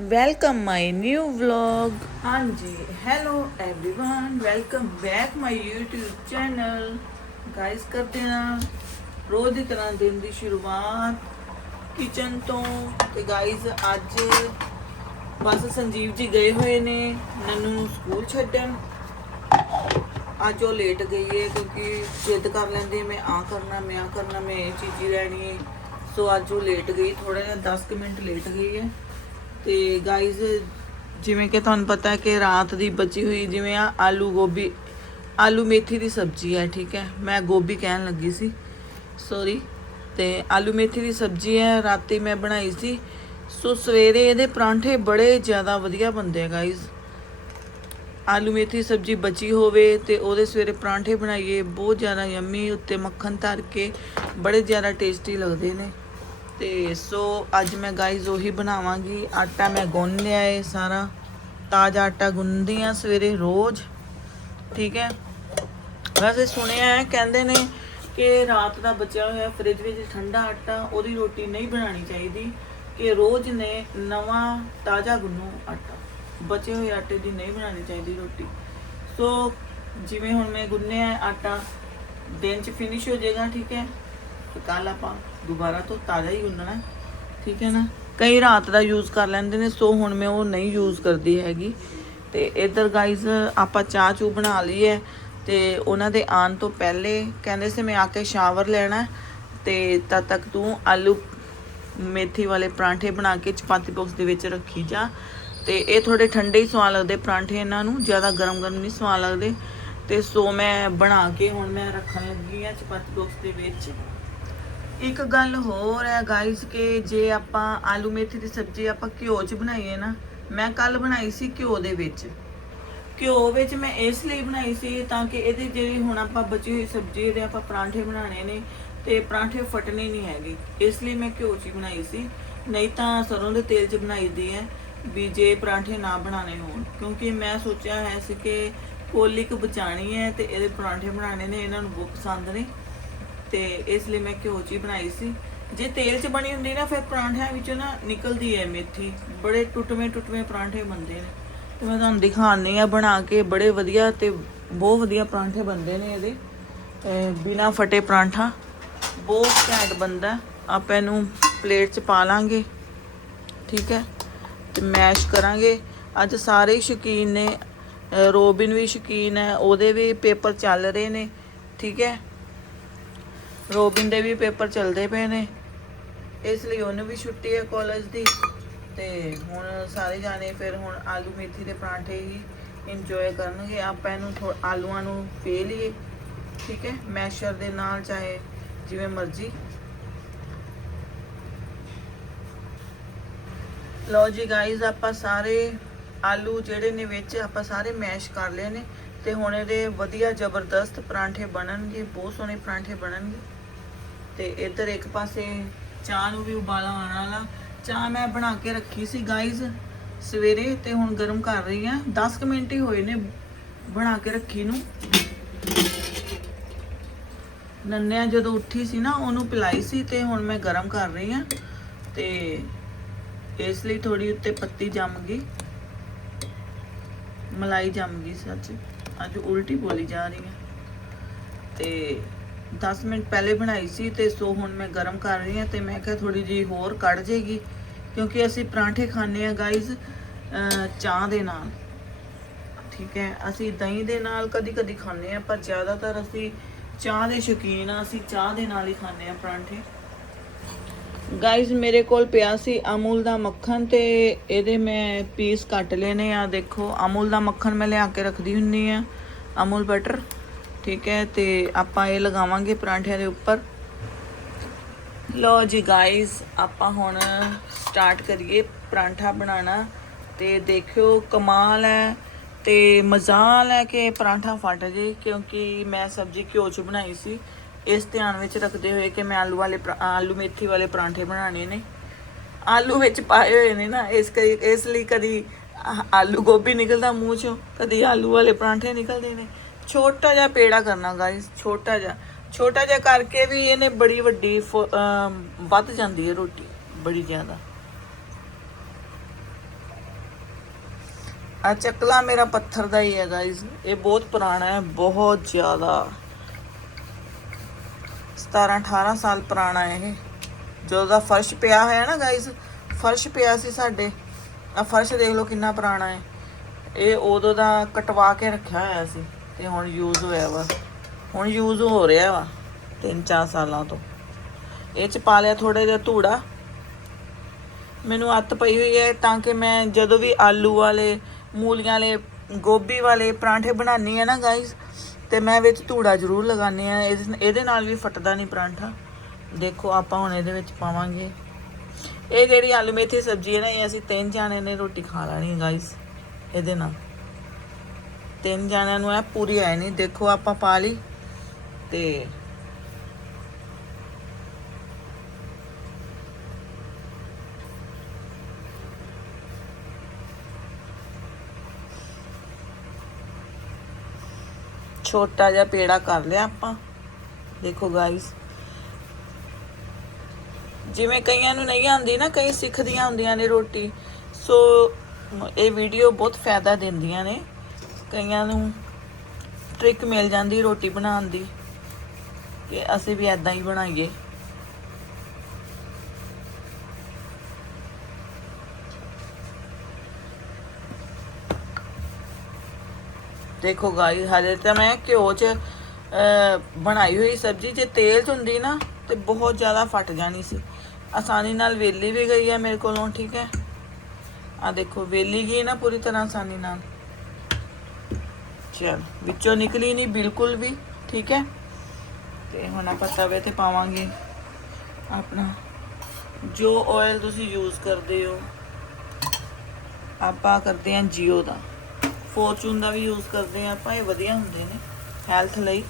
Welcome my new vlog ਹਾਂਜੀ hello everyone welcome back my YouTube channel guys ਕਰਦੇ ਹਾਂ ਰੋਜ਼ ਦੀ ਤਰ੍ਹਾਂ ਦਿਨ ਦੀ ਸ਼ੁਰੂਆਤ ਕਿਚਨ ਤੋਂ ਤੇ ਗਾਇਸ ਅੱਜ ਬਸ ਸੰਜੀਵ ਜੀ ਗਏ ਹੋਏ ਨੇ ਨੰਨੂ ਸਕੂਲ ਛੱਡਣ ਅੱਜ ਉਹ ਲੇਟ ਗਈ ਹੈ ਕਿਉਂਕਿ ਜਿੱਦ ਕਰ ਲੈਂਦੇ ਮੈਂ ਆ ਕਰਨਾ ਮੈਂ ਆ ਕਰਨਾ ਮੈਂ ਇਹ ਚੀਜ਼ ਹੀ ਲੈਣੀ ਹੈ ਸੋ ਅੱਜ ਉਹ ਲੇਟ ਗਈ ਥੋੜਾ ਜਿਹਾ 10 ਕੁ ਮਿੰਟ ਲੇਟ ਗਈ ਹੈ ਤੇ ਗਾਇਜ਼ ਜਿਵੇਂ ਕਿ ਤੁਹਾਨੂੰ ਪਤਾ ਹੈ ਕਿ ਰਾਤ ਦੀ ਬਚੀ ਹੋਈ ਜਿਵੇਂ ਆ ਆਲੂ ਗੋਭੀ, ਆਲੂ ਮੇਥੀ ਦੀ ਸਬਜ਼ੀ ਹੈ, ਠੀਕ ਹੈ। ਮੈਂ ਗੋਭੀ ਕਹਿਣ ਲੱਗੀ ਸੀ ਸੌਰੀ ਤੇ ਆਲੂ ਮੇਥੀ ਦੀ ਸਬਜ਼ੀ ਹੈ, ਰਾਤੀ ਮੈਂ ਬਣਾਈ ਸੀ। ਸੋ ਸਵੇਰੇ ਇਹਦੇ ਪਰਾਂਠੇ ਬੜੇ ਜ਼ਿਆਦਾ ਵਧੀਆ ਬਣਦੇ ਆ ਗਾਇਜ਼ ਆਲੂ ਮੇਥੀ ਸਬਜ਼ੀ ਬਚੀ ਹੋਵੇ ਤੇ ਉਹਦੇ ਸਵੇਰੇ ਪਰਾਂਠੇ ਬਣਾਈਏ, ਬਹੁਤ ਜ਼ਿਆਦਾ ਯੰਮੀ, ਉੱਤੇ ਮੱਖਣ ਧਰ ਕੇ ਬੜੇ ਜ਼ਿਆਦਾ ਟੇਸਟੀ ਲੱਗਦੇ ਨੇ। ਤੇ ਸੋ ਅੱਜ ਮੈਂ ਗਾਈਜ਼ ਉਹੀ ਬਣਾਵਾਂਗੀ। ਆਟਾ ਮੈਂ ਗੁੰਨ ਲਿਆ ਏ ਸਾਰਾ। ਤਾਜ਼ਾ ਆਟਾ ਗੁੰਨਦੀ ਆ ਸਵੇਰੇ ਰੋਜ਼। ਠੀਕ ਹੈ? ਵੈਸੇ ਸੁਣਿਆ ਹੈ, ਕਹਿੰਦੇ ਨੇ ਕਿ ਰਾਤ ਦਾ ਬਚਿਆ ਹੋਇਆ ਫ੍ਰਿਜ ਵਿੱਚ ਠੰਡਾ ਆਟਾ, ਉਹਦੀ ਰੋਟੀ ਨਹੀਂ ਬਣਾਉਣੀ ਚਾਹੀਦੀ ਕਿ ਰੋਜ਼ ਨੇ ਨਵਾਂ ਤਾਜ਼ਾ ਗੁੰਨੋ ਆਟਾ। ਬਚੇ ਹੋਏ ਆਟੇ ਦੀ ਨਹੀਂ ਬਣਾਉਣੀ ਚਾਹੀਦੀ ਰੋਟੀ। ਸੋ ਜਿਵੇਂ ਹੁਣ ਮੈਂ ਗੁੰਨਿਆ ਆਟਾ, ਦਿਨ ਚ ਫਿਨਿਸ਼ ਹੋ ਜਾਏਗਾ, ਠੀਕ ਹੈ? ਤੇ ਕੱਲ ਆਪਾਂ ਦੁਬਾਰਾ ਤੋਂ ਤਾਜ਼ਾ ਹੀ ਗੁੰਨਣਾ ਠੀਕ ਹੈ ਨਾ? ਕਈ ਰਾਤ ਦਾ ਯੂਜ਼ ਕਰ ਲੈਂਦੇ ਨੇ, ਸੋ ਹੁਣ ਮੈਂ ਉਹ ਨਹੀਂ ਯੂਜ਼ ਕਰਦੀ ਹੈਗੀ। ਤੇ ਇਧਰ ਗਾਈਜ਼ ਆਪਾਂ ਚਾਹ ਚੂ ਬਣਾ ਲਈ ਹੈ ਤੇ ਉਹਨਾਂ ਦੇ ਆਉਣ ਤੋਂ ਪਹਿਲੇ ਕਹਿੰਦੇ ਸੀ ਮੈਂ ਆ ਕੇ ਸ਼ਾਵਰ ਲੈਣਾ ਹੈ ਤੇ ਤਦ ਤੱਕ ਤੂੰ ਆਲੂ ਮੇਥੀ ਵਾਲੇ ਪਰਾਂਠੇ ਬਣਾ ਕੇ ਚਪਾਤੀ ਬਾਕਸ ਦੇ ਵਿੱਚ ਰੱਖੀ ਜਾ। ਤੇ ਇਹ ਥੋੜੇ ਠੰਡੇ ਹੀ ਸਵਾਦ ਲੱਗਦੇ ਪਰਾਂਠੇ ਇਹਨਾਂ ਨੂੰ, ਜ਼ਿਆਦਾ ਗਰਮ ਗਰਮ ਨਹੀਂ ਸਵਾਦ ਲੱਗਦੇ। ਤੇ ਸੋ ਮੈਂ ਬਣਾ ਕੇ ਹੁਣ ਮੈਂ ਰੱਖਣ ਲੱਗੀ ਆ ਚਪਾਤੀ ਬਾਕਸ ਦੇ ਵਿੱਚ। ਇੱਕ ਗੱਲ ਹੋਰ ਹੈ ਗਾਇਸ ਕਿ ਜੇ ਆਪਾਂ ਆਲੂ ਮੇਥੀ ਦੀ ਸਬਜ਼ੀ ਆਪਾਂ ਘਿਓ 'ਚ ਬਣਾਈਏ ਨਾ, ਮੈਂ ਕੱਲ ਬਣਾਈ ਸੀ ਘਿਓ ਦੇ ਵਿੱਚ। ਘਿਓ ਵਿੱਚ ਮੈਂ ਇਸ ਲਈ ਬਣਾਈ ਸੀ ਤਾਂ ਕਿ ਇਹਦੇ ਜਿਹੜੀ ਹੁਣ ਆਪਾਂ ਬਚੀ ਹੋਈ ਸਬਜ਼ੀ, ਇਹਦੇ ਆਪਾਂ ਪਰਾਂਠੇ ਬਣਾਉਣੇ ਨੇ ਤੇ ਪਰਾਂਠੇ ਫਟਣੇ ਨਹੀਂ ਹੈਗੇ। ਇਸ ਲਈ ਮੈਂ ਘਿਓ 'ਚ ਹੀ ਬਣਾਈ ਸੀ। ਨਹੀਂ ਤਾਂ ਸਰੋਂ ਦੇ ਤੇਲ 'ਚ ਬਣਾਈ ਦੀ ਹੈ ਵੀ ਜੇ ਪਰਾਂਠੇ ਨਾ ਬਣਾਣੇ ਹੋਣ। ਕਿਉਂਕਿ ਮੈਂ ਸੋਚਿਆ ਹੈ ਸੀ ਕਿ ਕੋਲੀ ਕੁ ਬਚਾਣੀ ਹੈ ਤੇ ਇਹਦੇ ਪਰਾਂਠੇ ਬਣਾਉਣੇ ਨੇ, ਇਹਨਾਂ ਨੂੰ ਬਹੁਤ ਪਸੰਦ ਨੇ। ਤੇ ਇਸ ਲਈ ਮੈਂ ਘਿਓ 'ਚ ਹੀ ਬਣਾਈ ਸੀ। ਜੇ ਤੇਲ 'ਚ ਬਣੀ ਹੁੰਦੀ ਨਾ, ਫਿਰ ਪਰਾਂਠਿਆਂ ਵਿੱਚੋਂ ਨਾ ਨਿਕਲਦੀ ਹੈ ਮੇਥੀ। ਬੜੇ ਟੁੱਟਵੇਂ ਟੁੱਟਵੇਂ ਪਰਾਂਠੇ ਬਣਦੇ ਨੇ। ਤੇ ਮੈਂ ਤੁਹਾਨੂੰ ਦਿਖਾਉਂਦੀ ਆ ਬਣਾ ਕੇ, ਬੜੇ ਵਧੀਆ ਤੇ ਬਹੁਤ ਵਧੀਆ ਪਰਾਂਠੇ ਬਣਦੇ ਨੇ ਇਹਦੇ। ਬਿਨਾ ਫਟੇ ਪਰਾਂਠਾ, ਬਹੁਤ ਘੈਂਟ ਬਣਦਾ। ਆਪਾਂ ਇਹਨੂੰ ਪਲੇਟ 'ਚ ਪਾ ਲਾਂਗੇ, ਠੀਕ ਹੈ ਤੇ ਮੈਸ਼ ਕਰਾਂਗੇ। ਅੱਜ ਸਾਰੇ ਸ਼ੌਕੀਨ ਨੇ ਰੋਬਿਨ ਵੀ ਸ਼ੌਕੀਨ ਹੈ ਉਹਦੇ ਵੀ ਪੇਪਰ ਚੱਲ ਰਹੇ ਨੇ, ਠੀਕ ਹੈ ਰੋਬਿਨ ਦੇ ਵੀ ਪੇਪਰ ਚੱਲਦੇ ਪਏ ਨੇ। ਇਸ ਲਈ ਉਹਨੂੰ ਵੀ ਛੁੱਟੀ ਹੈ ਕਾਲਜ ਦੀ। ਤੇ ਹੁਣ ਸਾਰੇ ਜਾਣੇ ਫਿਰ ਹੁਣ ਆਲੂ ਮੇਥੀ ਦੇ ਪਰਾਂਠੇ ਹੀ ਇੰਜੋਏ ਕਰਨਗੇ। ਆਪਾਂ ਇਹਨੂੰ ਥੋ- ਆਲੂਆਂ ਨੂੰ ਪੇ ਲਈਏ। ਠੀਕ ਹੈ? ਮੈਸ਼ਰ ਦੇ ਨਾਲ ਚਾਹੇ ਜਿਵੇਂ ਮਰਜ਼ੀ। ਲਓ ਜੀ ਗਾਇਜ਼ ਆਪਾਂ ਸਾਰੇ ਆਲੂ ਜਿਹੜੇ ਨੇ ਵਿੱਚ ਆਪਾਂ ਸਾਰੇ ਮੈਸ਼ ਕਰ ਲਏ ਨੇ। ਤੇ ਹੁਣ ਇਹਦੇ ਵਧੀਆ ਜ਼ਬਰਦਸਤ ਪਰਾਂਠੇ ਬਣਨਗੇ, ਬਹੁਤ ਸੋਹਣੇ ਪਰਾਂਠੇ ਬਣਨਗੇ। ਤੇ ਇੱਧਰ ਇੱਕ ਪਾਸੇ ਚਾਹ ਨੂੰ ਵੀ ਉਬਾਲਾ ਆਉਣ ਵਾਲਾ। ਚਾਹ ਮੈਂ ਬਣਾ ਕੇ ਰੱਖੀ ਸੀ ਗਾਇਜ਼ ਸਵੇਰੇ ਤੇ ਹੁਣ ਗਰਮ ਕਰ ਰਹੀ ਆ 10 ਕੁ ਮਿੰਟ ਹੀ ਹੋਏ ਨੇ ਬਣਾ ਕੇ ਰੱਖੀ ਨੂੰ। ਨੰਨਿਆ ਜਦੋਂ ਉੱਠੀ ਸੀ ਨਾ, ਉਹਨੂੰ ਪਿਲਾਈ ਸੀ ਤੇ ਹੁਣ ਮੈਂ ਗਰਮ ਕਰ ਰਹੀ ਆ ਤੇ ਇਸ ਲਈ ਥੋੜੀ ਉੱਤੇ ਪੱਤੀ ਜੰਮ ਗਈ। ਮਲਾਈ ਜੰਮ ਗਈ ਸੱਚ ਅੱਜ ਉਲਟੀ ਬੋਲੀ ਜਾ ਰਹੀ ਹੈ। ਤੇ 10 ਮਿੰਟ ਪਹਿਲੇ ਬਣਾਈ ਸੀ ਤੇ ਸੋ ਹੁਣ ਮੈਂ ਗਰਮ ਕਰ ਰਹੀ ਹਾਂ ਤੇ ਮੈਂ ਕਿਹਾ ਥੋੜੀ ਜੀ ਹੋਰ ਕੱਢ ਜੇਗੀ, ਕਿਉਂਕਿ ਅਸੀਂ ਪਰਾਂਠੇ ਖਾਂਦੇ ਆ ਗਾਇਜ਼ ਚਾਹ ਦੇ ਨਾਲ। ਠੀਕ ਹੈ, ਅਸੀਂ ਦਹੀਂ ਦੇ ਨਾਲ ਕਦੀ ਕਦੀ ਖਾਂਦੇ ਆ ਪਰ ਜ਼ਿਆਦਾਤਰ ਅਸੀਂ ਚਾਹ ਦੇ ਸ਼ੌਕੀਨ ਆ ਅਸੀਂ ਚਾਹ ਦੇ ਨਾਲ ਹੀ ਖਾਂਦੇ ਆ ਪਰਾਂਠੇ। ਗਾਇਜ਼ ਮੇਰੇ ਕੋਲ ਪਿਆ ਸੀ ਅਮੂਲ ਦਾ ਮੱਖਣ ਤੇ ਇਹਦੇ ਮੈਂ ਪੀਸ ਕੱਟ ਲਏ ਆ, ਦੇਖੋ। ਅਮੂਲ ਦਾ ਮੱਖਣ ਮੈਂ ਲਿਆ ਕੇ ਰੱਖਦੀ ਹੁੰਨੀ ਆ, ਅਮੂਲ ਬਟਰ ਠੀਕ ਹੈ, ਤੇ ਆਪਾਂ ਇਹ ਲਗਾਵਾਂਗੇ ਪਰਾਂਠਿਆਂ ਦੇ ਉੱਪਰ। ਲੋ ਜੀ ਗਾਇਜ਼ ਆਪਾਂ ਹੁਣ ਸਟਾਰਟ ਕਰੀਏ ਪਰਾਂਠਾ ਬਣਾਉਣਾ। ਤੇ ਦੇਖਿਓ ਕਮਾਲ ਹੈ, ਤੇ ਮਜ਼ਾਲ ਹੈ ਕਿ ਪਰਾਂਠਾ ਫਟ ਜੇ ਕਿਉਂਕਿ ਮੈਂ ਸਬਜ਼ੀ ਘਿਓ ਚ ਬਣਾਈ ਸੀ। ਇਸ ਧਿਆਨ ਵਿੱਚ ਰੱਖਦੇ ਹੋਏ ਕਿ ਮੈਂ ਆਲੂ ਵਾਲੇ ਪਰਾ- ਆਲੂ ਮੇਥੀ ਵਾਲੇ ਪਰਾਂਠੇ ਬਣਾਉਣੇ ਨੇ। ਆਲੂ ਵਿੱਚ ਪਾਏ ਹੋਏ ਨੇ ਨਾ, ਇਸ ਕਰੀ ਇਸ ਲਈ ਕਦੀ ਆਲੂ ਗੋਭੀ ਨਿਕਲਦਾ ਮੂੰਹ ਚੋਂ, ਕਦੀ ਆਲੂ ਵਾਲੇ ਪਰਾਂਠੇ ਨਿਕਲਦੇ ਨੇ। ਛੋਟਾ ਜਿਹਾ ਪੇੜਾ ਕਰਨਾ ਗਾਇਸ ਛੋਟਾ ਜਿਹਾ। ਛੋਟਾ ਜਿਹਾ ਕਰਕੇ ਵੀ ਇਹਨੇ ਬੜੀ ਵੱਡੀ ਫੁ- ਵੱਧ ਜਾਂਦੀ ਹੈ ਰੋਟੀ, ਬੜੀ ਜ਼ਿਆਦਾ। ਆ ਚੱਕਲਾ ਮੇਰਾ ਪੱਥਰ ਦਾ ਹੀ ਹੈ ਗਾਇਸ ਇਹ ਬਹੁਤ ਪੁਰਾਣਾ ਹੈ, ਬਹੁਤ ਜ਼ਿਆਦਾ। 17 18 ਸਾਲ ਪੁਰਾਣਾ ਹੈ ਇਹ। ਜਦੋਂ ਦਾ ਫਰਸ਼ ਪਿਆ ਹੋਇਆ ਨਾ ਗਾਇਸ ਫਰਸ਼ ਪਿਆ ਸੀ ਸਾਡੇ ਆ ਫਰਸ਼ ਦੇਖ ਲਓ ਕਿੰਨਾ ਪੁਰਾਣਾ ਹੈ। ਇਹ ਉਦੋਂ ਦਾ ਕਟਵਾ ਕੇ ਰੱਖਿਆ ਹੋਇਆ ਸੀ। ਤੇ ਹੁਣ ਯੂਜ਼ ਹੋਇਆ ਵਾ। ਹੁਣ ਯੂਜ਼ ਹੋ ਰਿਹਾ ਵਾ 3-4 ਸਾਲਾਂ ਤੋਂ। ਇਹ ਚ ਪਾ ਲਿਆ ਥੋੜਾ ਜਿਹਾ ਧੂੜਾ। ਮੈਨੂੰ ਅੱਤ ਪਈ ਹੋਈ ਹੈ ਤਾਂ ਕਿ ਮੈਂ ਜਦੋਂ ਵੀ ਆਲੂ ਵਾਲੇ, ਮੂਲੀਆਂ ਵਾਲੇ, ਗੋਭੀ ਵਾਲੇ ਪਰਾਂਠੇ ਬਣਾਉਣੀ ਹੈ ਨਾ ਗਾਇਸ ਤੇ ਮੈਂ ਵਿੱਚ ਧੂੜਾ ਜ਼ਰੂਰ ਲਗਾਉਂਦੀ ਆ ਇਹਦੇ ਨਾਲ ਵੀ ਫਟਦਾ ਨਹੀਂ ਪਰਾਂਠਾ। ਦੇਖੋ ਆਪਾਂ ਹੁਣ ਇਹਦੇ ਵਿੱਚ ਪਾਵਾਂਗੇ। ਇਹ ਜਿਹੜੀ ਆਲੂ ਮੇਥੀ ਸਬਜ਼ੀ ਹੈ ਨਾ, ਇਹ ਅਸੀਂ ਤਿੰਨ ਜਾਣੇ ਨੇ ਰੋਟੀ ਖਾ ਲੈਣੀ ਹੈ ਗਾਇਸ ਇਹਦੇ ਨਾਲ। ਤਿੰਨ ਜਾਣਿਆਂ ਨੂੰ ਇਹ ਪੂਰੀ ਆਈ ਨਹੀਂ ਦੇਖੋ ਆਪਾਂ ਪਾ ਲਈ ਤੇ ਛੋਟਾ ਜਿਹਾ ਪੇੜਾ ਕਰ ਲਿਆ ਆਪਾਂ। ਦੇਖੋ ਗਾਇਸ ਜਿਵੇਂ ਕਈਆਂ ਨੂੰ ਨਹੀਂ ਆਉਂਦੀ ਨਾ, ਕਈ ਸਿੱਖਦੀਆਂ ਹੁੰਦੀਆਂ ਨੇ ਰੋਟੀ, ਸੋ ਇਹ ਵੀਡੀਓ ਬਹੁਤ ਫਾਇਦਾ ਦਿੰਦੀਆਂ ਨੇ। ਕਈਆਂ ਨੂੰ ਟ੍ਰਿਕ ਮਿਲ ਜਾਂਦੀ ਰੋਟੀ ਬਣਾਉਣ ਦੀ ਕਿ ਅਸੀਂ ਵੀ ਐਦਾਂ ਹੀ ਬਣਾਈਏ। ਦੇਖੋ ਗਾਈ ਹਲੇ ਤਾਂ ਮੈਂ ਘਿਓ 'ਚ ਬਣਾਈ ਹੋਈ ਸਬਜ਼ੀ, ਜੇ ਤੇਲ 'ਚ ਹੁੰਦੀ ਨਾ, ਤੇ ਬਹੁਤ ਜ਼ਿਆਦਾ ਫਟ ਜਾਣੀ ਸੀ। ਆਸਾਨੀ ਨਾਲ ਵੇਲੀ ਵੀ ਗਈ ਹੈ ਮੇਰੇ ਕੋਲੋਂ, ਠੀਕ ਹੈ? ਆ ਦੇਖੋ, ਵੇਲੀ ਗਈ ਨਾ ਪੂਰੀ ਤਰ੍ਹਾਂ ਆਸਾਨੀ ਨਾਲ। ਚਲ ਵਿੱਚੋਂ ਨਿਕਲੀ ਨਹੀਂ, ਬਿਲਕੁਲ ਵੀ, ਠੀਕ ਹੈ? ਤੇ ਹੁਣ ਆਪਾਂ ਤਵੇ ਤੇ ਪਾਵਾਂਗੇ ਆਪਣਾ। ਜੋ ਆਇਲ ਤੁਸੀਂ ਯੂਜ਼ ਕਰਦੇ ਹੋ, ਆਪਾਂ ਕਰਦੇ ਹਾਂ ਜੀਓ ਦਾ। ਫੋਰਚੂਨ ਦਾ ਵੀ ਯੂਜ਼ ਕਰਦੇ ਆ ਆਪਾਂ, ਇਹ ਵਧੀਆ ਹੁੰਦੇ ਨੇ ਹੈਲਥ ਲਈ।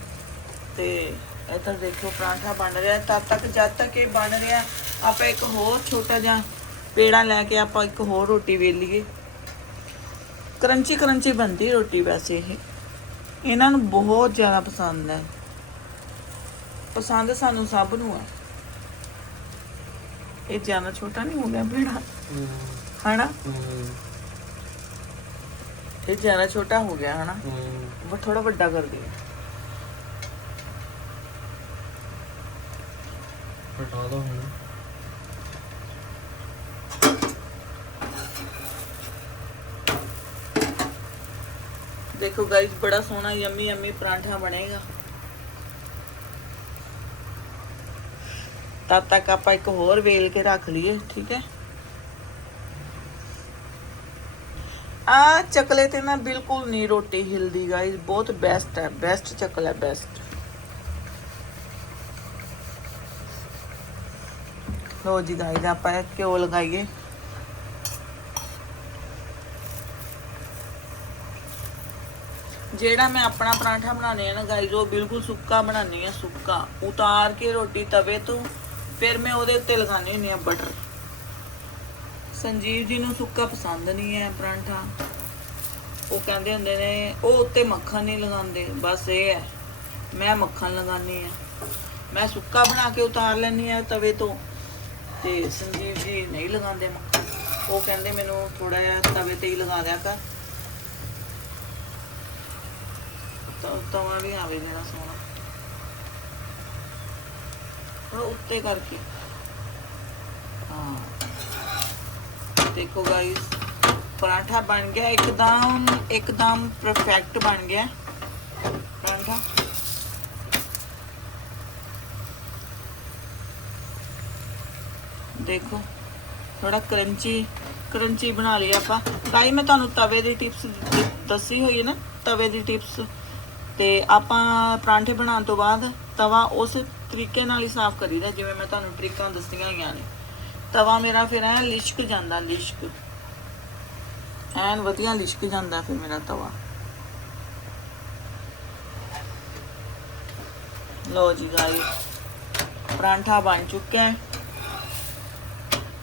ਤੇ ਇੱਧਰ ਦੇਖੋ, ਪਰਾਂਠਾ ਬਣ ਰਿਹਾ, ਤਦ ਤੱਕ ਜਦ ਤੱਕ ਇਹ ਬਣ ਰਿਹਾ, ਆਪਾਂ ਇੱਕ ਹੋਰ ਛੋਟਾ ਜਿਹਾ ਪੇੜਾ ਲੈ ਕੇ ਆਪਾਂ ਇੱਕ ਹੋਰ ਰੋਟੀ ਵੇਲੀਏ। ਕਰੰਚੀ ਕਰੰਚੀ ਬਣਦੀ ਰੋਟੀ ਵੈਸੇ ਇਹ। ਇਹਨਾਂ ਨੂੰ ਬਹੁਤ ਜ਼ਿਆਦਾ ਪਸੰਦ ਹੈ। ਪਸੰਦ ਸਾਨੂੰ ਸਭ ਨੂੰ ਹੈ ਇਹ ਜ਼ਿਆਦਾ ਛੋਟਾ ਨਹੀਂ ਹੋ ਗਿਆ ਪੇੜਾ ਹਨਾ? ਇਹ ਜ਼ਿਆਦਾ ਛੋਟਾ ਹੋ ਗਿਆ, ਹਨਾ? ਉਹ ਥੋੜਾ ਵੱਡਾ ਕਰ ਦਿਓ। ਹਟਾ ਦੋ ਹੁਣ। ਦੇਖੋ ਗਾਇਸ ਬੜਾ ਸੋਹਣਾ ਯੰਮੀ ਯੰਮੀ ਪਰਾਂਠਾ ਬਣੇਗਾ ਤਦ ਤੱਕ ਆਪਾਂ ਇੱਕ ਹੋਰ ਵੇਲ ਕੇ ਰੱਖ ਲਈਏ ਠੀਕ ਹੈ ਆ ਚਕਲੇ ਤੇ ਨਾ ਬਿਲਕੁਲ ਨਹੀਂ ਰੋਟੀ ਹਿਲਦੀ ਗਾਇਸ ਬਹੁਤ ਬੈਸਟ ਹੈ ਬੈਸਟ ਚਕਲਾ ਬੈਸਟ ਲੋ ਜੀ ਗਾਇਸ ਆਪਾਂ ਇਹ ਘਿਓ ਲਗਾਈਏ ਜਿਹੜਾ ਮੈਂ ਆਪਣਾ ਪਰਾਂਠਾ ਬਣਾਉਣੇ ਆ ਨਾ ਗਾਇਸ ਉਹ ਬਿਲਕੁਲ ਸੁੱਕਾ ਬਣਾਉਣੀ ਆ ਸੁੱਕਾ। ਉਤਾਰ ਕੇ ਰੋਟੀ ਤਵੇ ਤੋਂ, ਫਿਰ ਮੈਂ ਉਹਦੇ ਉੱਤੇ ਲਗਾਉਣੀ ਹੁੰਦੀ ਆ ਬਟਰ ਸੰਜੀਵ ਜੀ ਨੂੰ ਸੁੱਕਾ ਪਸੰਦ ਨਹੀਂ ਹੈ ਪਰਾਂਠਾ। ਉਹ ਕਹਿੰਦੇ ਹੁੰਦੇ ਨੇ, ਉਹ ਉੱਤੇ ਮੱਖਣ ਨਹੀਂ ਲਗਾਉਂਦੇ, ਬਸ ਇਹ ਹੈ। ਮੈਂ ਮੱਖਣ ਲਗਾਉਣੀ ਆ ਮੈਂ ਸੁੱਕਾ ਬਣਾ ਕੇ ਉਤਾਰ ਲੈਣੀ ਆ ਤਵੇ ਤੋਂ, ਤੇ ਸੰਜੀਵ ਜੀ ਨਹੀਂ ਲਗਾਉਂਦੇ ਮੱਖਣ। ਉਹ ਕਹਿੰਦੇ ਮੈਨੂੰ ਥੋੜਾ ਜਿਹਾ ਤਵੇ ਤੇ ਹੀ ਲਗਾ ਦਿਆ ਕਰ ਤਾਂ ਤਵਾ ਵੀ ਆਵੇ ਜਿਹੜਾ ਸੋਹਣਾ। ਥੋੜਾ ਉੱਤੇ ਕਰਕੇ। ਹਾਂ। ਦੇਖੋ ਗਾਇਸ ਪਰਾਂਠਾ ਬਣ ਗਿਆ ਇੱਕਦਮ ਇੱਕਦਮ ਪਰਫੈਕਟ ਬਣ ਗਿਆ। ਪਰਾਂਠਾ। ਦੇਖੋ ਥੋੜਾ ਕਰੰਚੀ ਕਰੰਚੀ ਬਣਾ ਲਈ ਆਪਾਂ। ਗਾਈ ਮੈਂ ਤੁਹਾਨੂੰ ਤਵੇ ਦੀ ਟਿਪਸ ਦੱਸੀ ਹੋਈ ਹੈ ਨਾ, ਤਵੇ ਦੀ ਟਿਪਸ ਤੇ ਆਪਾਂ ਪਰਾਂਠੇ ਬਣਾਉਣ ਤੋਂ ਬਾਅਦ ਤਵਾ ਉਸ ਤਰੀਕੇ ਨਾਲ ਹੀ ਸਾਫ਼ ਕਰੀਦਾ, ਜਿਵੇਂ ਮੈਂ ਤੁਹਾਨੂੰ ਟ੍ਰਿਕਾਂ ਦੱਸੀਆਂ ਹੋਈਆਂ ਨੇ। ਤਵਾ ਮੇਰਾ ਫਿਰ ਐ ਲਿਸ਼ਕ ਜਾਂਦਾ, ਲਿਸ਼ਕ। ਐਨ ਵਧੀਆ ਲਿਸ਼ਕ ਜਾਂਦਾ ਫਿਰ ਮੇਰਾ ਤਵਾ। ਲੋ ਜੀ ਗਾਈ ਪਰਾਂਠਾ ਬਣ ਚੁੱਕਾ ਹੈ।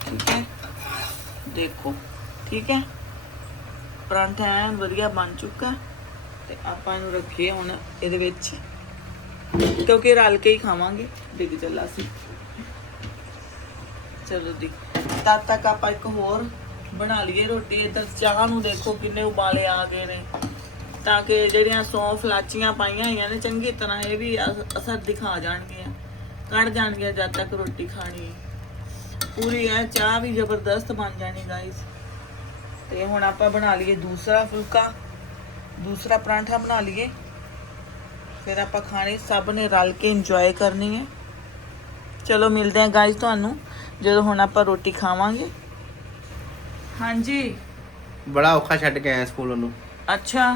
ਠੀਕ ਹੈ? ਦੇਖੋ, ਠੀਕ ਹੈ? ਪਰਾਂਠਾ ਐਨ ਵਧੀਆ ਬਣ ਚੁੱਕਾ ਤੇ ਆਪਾਂ ਇਹਨੂੰ ਰੱਖੀਏ ਹੁਣ ਇਹਦੇ ਵਿੱਚ। ਕਿਉਂਕਿ ਰਲ ਕੇ ਹੀ ਖਾਵਾਂਗੇ। ਡਿੱਗ ਚੱਲਾ ਸੀ। ਚਲੋ ਦੀ ਤਦ ਤੱਕ ਆਪਾਂ ਇੱਕ ਹੋਰ ਬਣਾ ਲਈਏ ਰੋਟੀ। ਇੱਧਰ ਚਾਹ ਨੂੰ ਦੇਖੋ ਕਿੰਨੇ ਉਬਾਲੇ ਆ ਗਏ ਨੇ। ਤਾਂ ਕਿ ਜਿਹੜੀਆਂ ਸੌਂਫ ਲਾਚੀਆਂ ਪਾਈਆਂ ਹੋਈਆਂ ਨੇ, ਚੰਗੀ ਤਰ੍ਹਾਂ ਇਹ ਵੀ ਅਸ- ਅਸਰ ਦਿਖਾ ਜਾਣਗੀਆਂ। ਕੱਢ ਜਾਣਗੀਆਂ ਜਦ ਤੱਕ ਰੋਟੀ ਖਾਣੀ। ਪੂਰੀ ਐ, ਚਾਹ ਵੀ ਜ਼ਬਰਦਸਤ ਬਣ ਜਾਣੀ ਗਾਇਸ ਤੇ ਹੁਣ ਆਪਾਂ ਬਣਾ ਲਈਏ ਦੂਸਰਾ ਫੁਲਕਾ। ਦੂਸਰਾ ਪਰਾਂਠਾ ਬਣਾ ਲਈਏ। ਫਿਰ ਆਪਾਂ ਖਾਣੀ ਸਭ ਨੇ ਰਲ ਕੇ ਇੰਜੋਏ ਕਰਨੀ ਹੈ। ਚਲੋ ਮਿਲਦੇ ਹਾਂ ਗਾਇਸ ਤੁਹਾਨੂੰ ਜਦੋਂ ਹੁਣ ਆਪਾਂ ਰੋਟੀ ਖਾਵਾਂਗੇ। ਹਾਂਜੀ। ਬੜਾ ਔਖਾ ਛੱਡ ਕੇ ਆਇਆ ਸਕੂਲ ਉਹਨੂੰ ਅੱਛਾ।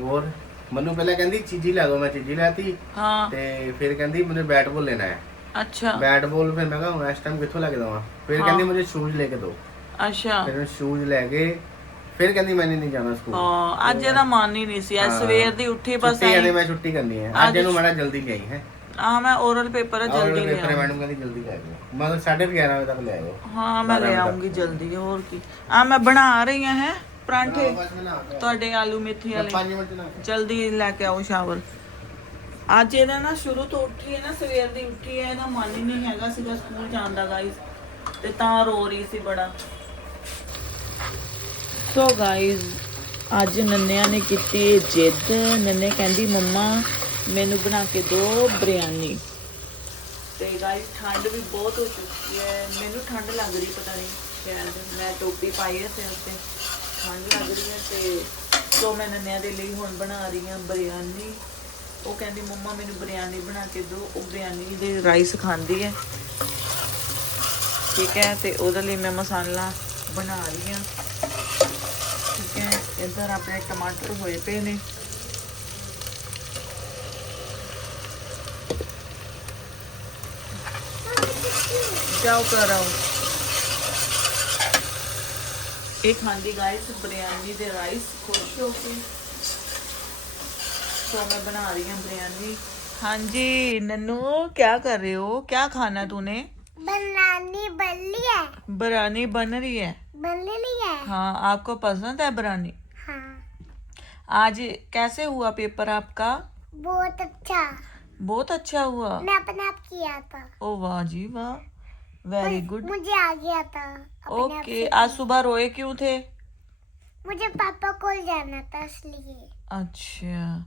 ਹੋਰ ਮੈਨੂੰ ਪਹਿਲਾਂ ਕਹਿੰਦੀ ਚੀਜ਼ੀ ਲੈ ਦੋ ਮੈਂ ਚੀਜ਼ੀ ਲੈਤੀ। ਹਾਂ। ਤੇ ਫਿਰ ਕਹਿੰਦੀ ਮੈਨੂੰ ਬੈਟ ਬਾਲ ਲੈਣਾ ਹੈ। ਅੱਛਾ। ਬੈਟ ਬਾਲ ਫਿਰ ਮੈਂ ਕਿਹਾ ਹੁਣ ਇਸ ਟਾਈਮ ਕਿੱਥੋਂ ਲੈ ਕੇ ਦਵਾਂ? ਫਿਰ ਕਹਿੰਦੀ ਮੈਨੂੰ ਸ਼ੂਜ਼ ਲੈ ਕੇ ਦੋ। ਅੱਛਾ। ਫਿਰ ਸ਼ੂਜ਼ ਲੈ ਕੇ ਫਿਰ ਕਹਿੰਦੀ ਮੈਨੇ ਨਹੀਂ ਜਾਣਾ ਸਕੂਲ ਹਾਂ ਅੱਜ ਇਹਦਾ ਮਨ ਹੀ ਨਹੀਂ ਸੀ। ਅੱਜ ਸਵੇਰ ਦੀ ਉੱਠੀ ਬਸ ਛੁੱਟੀ ਆਨੇ ਮੈਂ ਛੁੱਟੀ ਕਰਨੀ ਹੈ। ਅੱਜ ਇਹਨੂੰ ਮੈਂ ਜਲਦੀ ਗਈ ਹੈ। ਆ ਮੈਂ ਓਰਲ ਪੇਪਰ ਜਲਦੀ ਲੈ ਪੇਪਰ ਮੈਡਮ ਕਹਿੰਦੀ ਜਲਦੀ ਲੈ ਆਓ ਮਤਲਬ 11:30 ਵਜੇ ਤੱਕ ਲੈ ਆਓ ਹਾਂ ਮੈਂ ਲੈ ਆਉਂਗੀ ਜਲਦੀ ਹੋਰ ਕੀ। ਆ ਮੈਂ ਬਣਾ ਰਹੀ ਹਾਂ ਹੈ ਪਰਾਂਠੇ। ਮੈਂ ਤੁਹਾਡੇ ਆਲੂ ਮੇਥੀ ਵਾਲੇ। 5 ਮਿੰਟ ਜਲਦੀ ਲੈ ਕੇ ਆਓ ਸ਼ਾਵਰ। ਅੱਜ ਇਹਦਾ ਨਾ ਸ਼ੁਰੂ ਤੋਂ ਉੱਠੀ ਹੈ ਨਾ ਸਵੇਰ ਦੀ ਉੱਠੀ ਹੈ ਇਹਦਾ ਮਨ ਹੀ ਨਹੀਂ ਹੈਗਾ ਸੀਗਾ ਸਕੂਲ ਜਾਣ ਦਾ ਗਾਇਸ ਤੇ ਤਾਂ ਰੋ ਰਹੀ ਸੀ ਬੜਾ। ਸੋ ਗਾਇਸ ਅੱਜ ਨੰਨਿਆ ਨੇ ਕੀਤੀ ਜਿੱਦ। ਨੰਨੇ ਕਹਿੰਦੀ, ਮੰਮਾ, ਮੈਨੂੰ ਬਣਾ ਕੇ ਦਿਓ ਬਿਰਿਆਨੀ। ਤੇ ਗਾਇਸ ਠੰਡ ਵੀ ਬਹੁਤ ਹੋ ਚੁੱਕੀ ਹੈ। ਮੈਨੂੰ ਠੰਡ ਲੱਗ ਰਹੀ, ਪਤਾ ਨਹੀਂ, ਸ਼ਾਇਦ ਮੈਂ ਟੋਪੀ ਪਾਈ ਹੈ ਸਿਰ ਤੇ। ਠੰਡ ਲੱਗ ਰਹੀ ਹੈ ਤੇ ਸੋ ਮੈਂ ਨੰਨਿਆਂ ਦੇ ਲਈ ਹੁਣ ਬਣਾ ਰਹੀ ਹਾਂ ਬਿਰਿਆਨੀ। ਉਹ ਕਹਿੰਦੀ, ਮੰਮਾ, ਮੈਨੂੰ ਬਿਰਿਆਨੀ ਬਣਾ ਕੇ ਦਿਓ ਉਹ ਬਿਰਿਆਨੀ ਦੇ ਰਾਈਸ ਖਾਂਦੀ ਹੈ। ਠੀਕ ਹੈ, ਤੇ ਉਹਦੇ ਲਈ ਮੈਂ ਮਸਾਲਾ ਬਣਾ ਰਹੀ ਹਾਂ। ਠੀਕ ਹੈ ਇੱਧਰ ਆਪਣੇ ਟਮਾਟਰ ਹੋਏ ਪਏ ਨੇ ਜਾਓ ਕਰਾਓ ਇਹ ਖਾਂਦੀ ਗਾਇਸ ਬਿਰਿਆਨੀ ਦੇ ਰਾਈਸ ਖੁਸ਼ ਹੋ ਕੇ तो मैं बना रही हूँ बिरयानी हाँ जी नन्नू क्या कर रहे हो क्या खाना तूने बनानी बल्ली है बिरयानी बन रही है बल्ली ली है हाँ आपको पसंद है बिरयानी हाँ आज कैसे हुआ पेपर आपका? बहुत अच्छा। बहुत अच्छा हुआ। मैं अपने आप किया था। ओ वाह जी वाह। वेरी गुड मुझे आ गया था ओके आज सुबह रोए क्यों थे? मुझे पापा को जाना था इसलिए। अच्छा।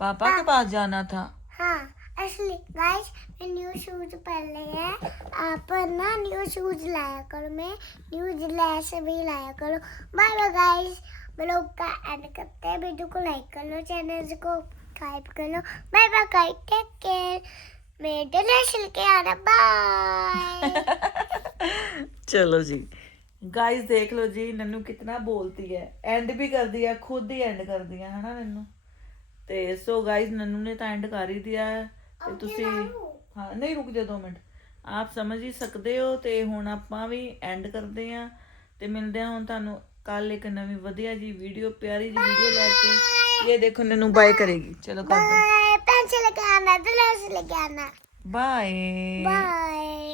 पापा के पास जाना था? हाँ असली गाइस मैं न्यू शूज़ पहन लिए हैं। आप ना न्यू शूज़ लाया करो। मैं न्यू लैस भी लाया करो। बाय बाय गाइस ब्लॉग का एंड करते हैं वीडियो को लाइक कर लो चैनल को सब्सक्राइब कर लो bye bye guys take care मेरे डोनेशन के आना बाय ਚਲੋ ਜੀ ਗਾਇਸ ਦੇਖ ਲਓ ਜੀ ਨੰਨੂ ਕਿਤਨਾ ਬੋਲਤੀ ਹੈ ਐਂਡ ਵੀ ਕਰਦੀ ਹੈ ਖੁਦ ਹੀ ਐਂਡ ਕਰਦੀ ਹੈ ਹਨਾ ਨੰਨੂ ਤੇ ਸੋ ਗਾਇਸ ਨੰਨੂ ਨੇ ਤਾਂ ਐਂਡ ਕਰ ਹੀ ਦਿਆ ਹੈ ਤੇ ਤੁਸੀਂ ਹਾਂ ਨਹੀਂ ਰੁਕ ਜਾ 2 ਮਿੰਟ ਆਪ ਸਮਝ ਹੀ ਸਕਦੇ ਹੋ ਤੇ ਹੁਣ ਆਪਾਂ ਵੀ ਐਂਡ ਕਰਦੇ ਆ ਤੇ ਮਿਲਦੇ ਹਾਂ ਹੁਣ ਤੁਹਾਨੂੰ ਕੱਲ ਇੱਕ ਨਵੀਂ ਵਧੀਆ ਜੀ ਵੀਡੀਓ ਪਿਆਰੀ ਜੀ ਵੀਡੀਓ ਲੈ ਕੇ ਇਹ ਦੇਖੋ ਨਨੂ ਬਾਏ ਕਰੇਗੀ। ਚਲੋ ਕਰ ਦੋ। ਪੈਂਚੇ ਲਗਾਣਾ ਤੇ ਲਗਾਣਾ ਬਾਏ। ਬਾਏ।